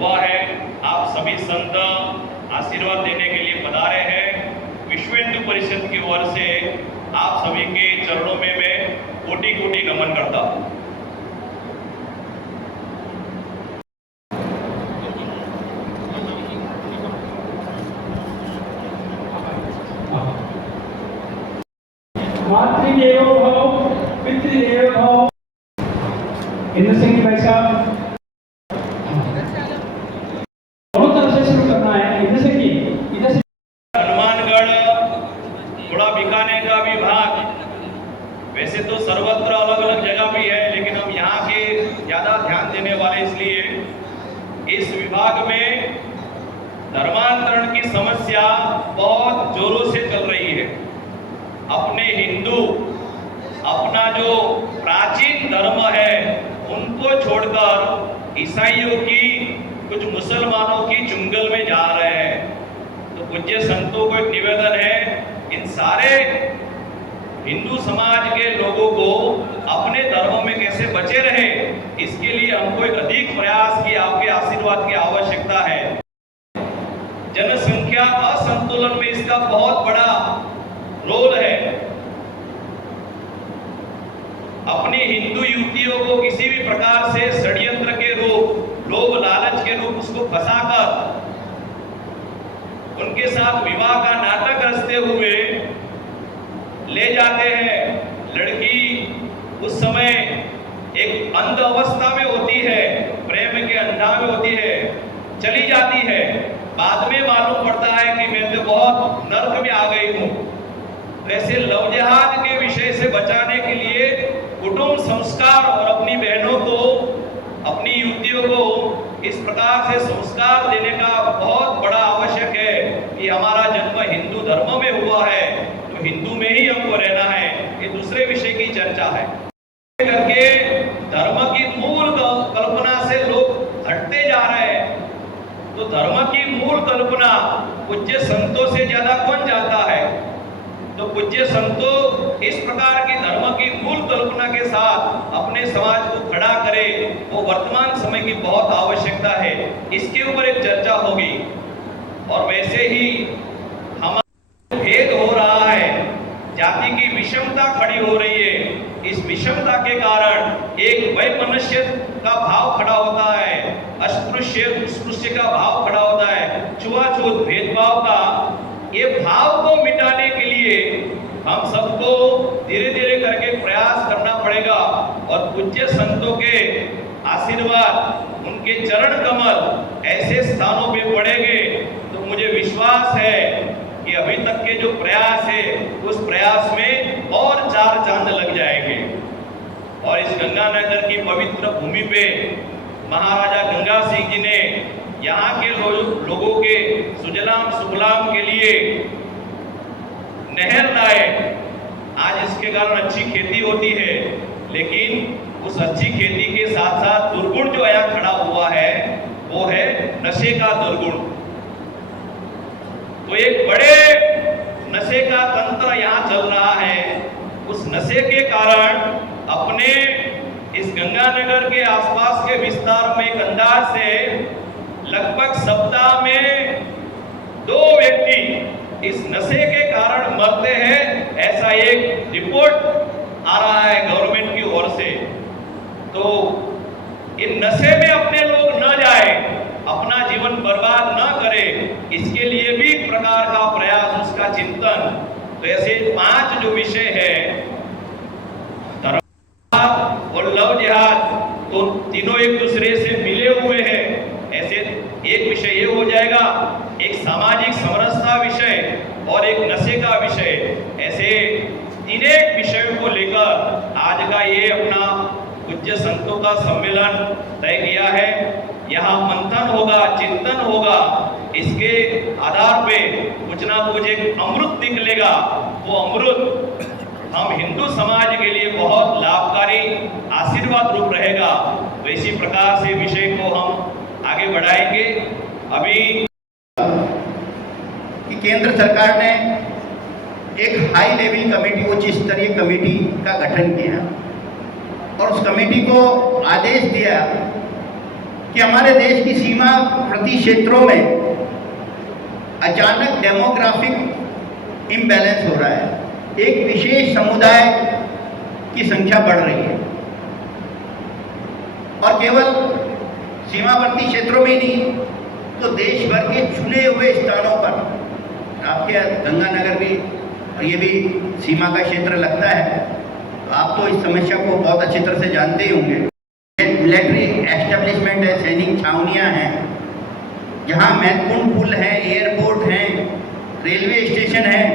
हुआ है। आप सभी संत आशीर्वाद देने के लिए पधारे हैं। विश्व हिंदू परिषद की ओर से आप सभी के चरणों में मैं कोटि कोटि नमन करता हूँ। मातृदेवो भव, पितृदेवो भव। इंद्र सिंह भाई साहब दोनों तरफ से शुरू करना है। इंद्र सिंह जी इधर से। हनुमानगढ़ थोड़ा बीकानेर का भी भाग, वैसे तो सर्वत्र अलग अलग जगह भी है, लेकिन हम यहाँ के ज्यादा ध्यान देने वाले इसलिए इस विभाग में धर्मांतरण की समस्या बहुत जोरों से चल रही है। अपने हिंदू अपना जो प्राचीन धर्म है उनको छोड़कर ईसाइयों की, कुछ मुसलमानों की चुंगल में जा रहे हैं। तो पूज्य संतों को एक निवेदन है, इन सारे हिंदू समाज के लोगों को अपने धर्म में कैसे बचे रहे, इसके लिए हमको एक अधिक प्रयास की, आपके आशीर्वाद की आवश्यकता है। जनसंख्या असंतुलन में इसका बहुत बड़ा रोल है। अपनी हिंदू युवतियों को किसी भी प्रकार से षड्यंत्र के रूप, लोभ लालच के रूप उसको फंसाकर उनके साथ विवाह का नाटक रचते हुए ले जाते हैं। लड़की उस समय एक अंध अवस्था में होती है, प्रेम के अंधा में होती है, चली जाती है। बाद में मालूम पड़ता है कि मैं तो बहुत नर्क में आ गई हूं। ऐसे लव जिहाद के विषय से बचाने के लिए कुटुंब संस्कार और अपनी बहनों को, अपनी युवतियों को इस प्रकार से संस्कार देने का बहुत बड़ा आवश्यक है कि हमारा जन्म हिंदू धर्म में हुआ है तो हिंदू में ही हमको रहना है। ये दूसरे विषय की चर्चा है। करके धर्म की मूल कल्पना से लोग हटते जा रहे हैं। तो धर्म की मूल कल्पना पूज्य संतों से ज्यादा कौन जानता है? तो पूज्य संतों इस प्रकार की धर्म की मूल कल्पना के साथ अपने समाज को खड़ा करे, वो वर्तमान समय की बहुत आवश्यकता है। इसके ऊपर एक चर्चा होगी। और वैसे ही हमारा भेद हो रहा है, जाति की विषमता खड़ी हो रही है। इस विषमता के कारण एक वैमनस्य का भाव खड़ा होता है, अस्पृश्य का भाव खड़ा होता है, छुआछूत भेदभाव का। ये भाव को मिटाने के लिए हम सबको धीरे धीरे करके प्रयास करना पड़ेगा। और पूज्य संतों के आशीर्वाद, उनके चरण कमल ऐसे स्थानों पे पड़ेंगे तो मुझे विश्वास है कि अभी तक के जो प्रयास है उस प्रयास में और चार चांद लग जाएंगे। और इस गंगानगर की पवित्र भूमि पे महाराजा गंगा सिंह जी ने यहाँ के लोगों के सुजलाम सुफलाम के लिए नहर लाए। आज इसके कारण अच्छी खेती होती है, लेकिन उस अच्छी खेती के साथ साथ दुर्गुण जो यहाँ खड़ा हुआ है वो है नशे का दुर्गुण। तो एक बड़े नशे का तंत्र यहाँ चल रहा है। उस नशे के कारण अपने इस गंगानगर के आसपास के विस्तार में एक अंदाज से लगभग सप्ताह में 2 व्यक्ति इस नशे के कारण मरते हैं, ऐसा एक रिपोर्ट आ रहा है गवर्नमेंट की ओर से। तो इन नशे में अपने लोग न जाए, अपना जीवन बर्बाद न करे, इसके लिए भी प्रकार का प्रयास, उसका चिंतन। तो ऐसे 5 जो विषय है, धर्म और लव जिहाद, तो तीनों एक दूसरे से मिले हुए हैं। ऐसे एक विषय ये हो जाएगा, एक सामाजिक समरसता विषय और एक नशे का विषय। ऐसे 3 विषयों को लेकर आज का ये अपना पूज्य संतों का सम्मेलन तय किया है। यहाँ मंथन होगा, चिंतन होगा, इसके आधार पे कुछ ना कुछ एक अमृत निकलेगा। वो अमृत हम हिंदू समाज के लिए बहुत लाभकारी, आशीर्वाद रूप रहेगा। तो इसी प्रकार से विषय को हम आगे बढ़ाएंगे। अभी केंद्र सरकार ने एक हाई लेवल कमेटी, उच्च स्तरीय कमेटी का गठन किया और उस कमेटी को आदेश दिया कि हमारे देश की सीमावर्ती क्षेत्रों में अचानक डेमोग्राफिक इम्बैलेंस हो रहा है। एक विशेष समुदाय की संख्या बढ़ रही है और केवल सीमावर्ती क्षेत्रों में ही नहीं तो देश भर के चुने हुए स्थानों पर, आपके गंगानगर भी और ये भी सीमा का क्षेत्र लगता है, आप तो इस समस्या को बहुत अच्छी तरह से जानते ही होंगे। मिलिट्री एस्टेब्लिशमेंट है, सैनिक छावनियाँ हैं, जहाँ महत्वपूर्ण पुल हैं, एयरपोर्ट हैं, रेलवे स्टेशन हैं,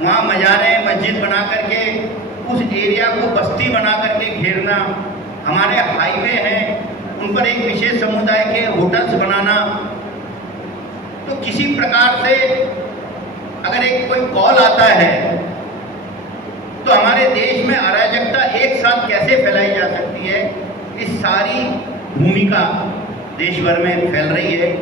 वहाँ मज़ारें मस्जिद बना करके उस एरिया को बस्ती बना करके घेरना, हमारे हाईवे हैं उन पर एक विशेष समुदाय के होटल्स बनाना। तो किसी प्रकार से अगर एक कोई कॉल आता है तो हमारे देश में अराजकता एक साथ कैसे फैलाई जा सकती है, इस सारी भूमिका देश भर में फैल रही है।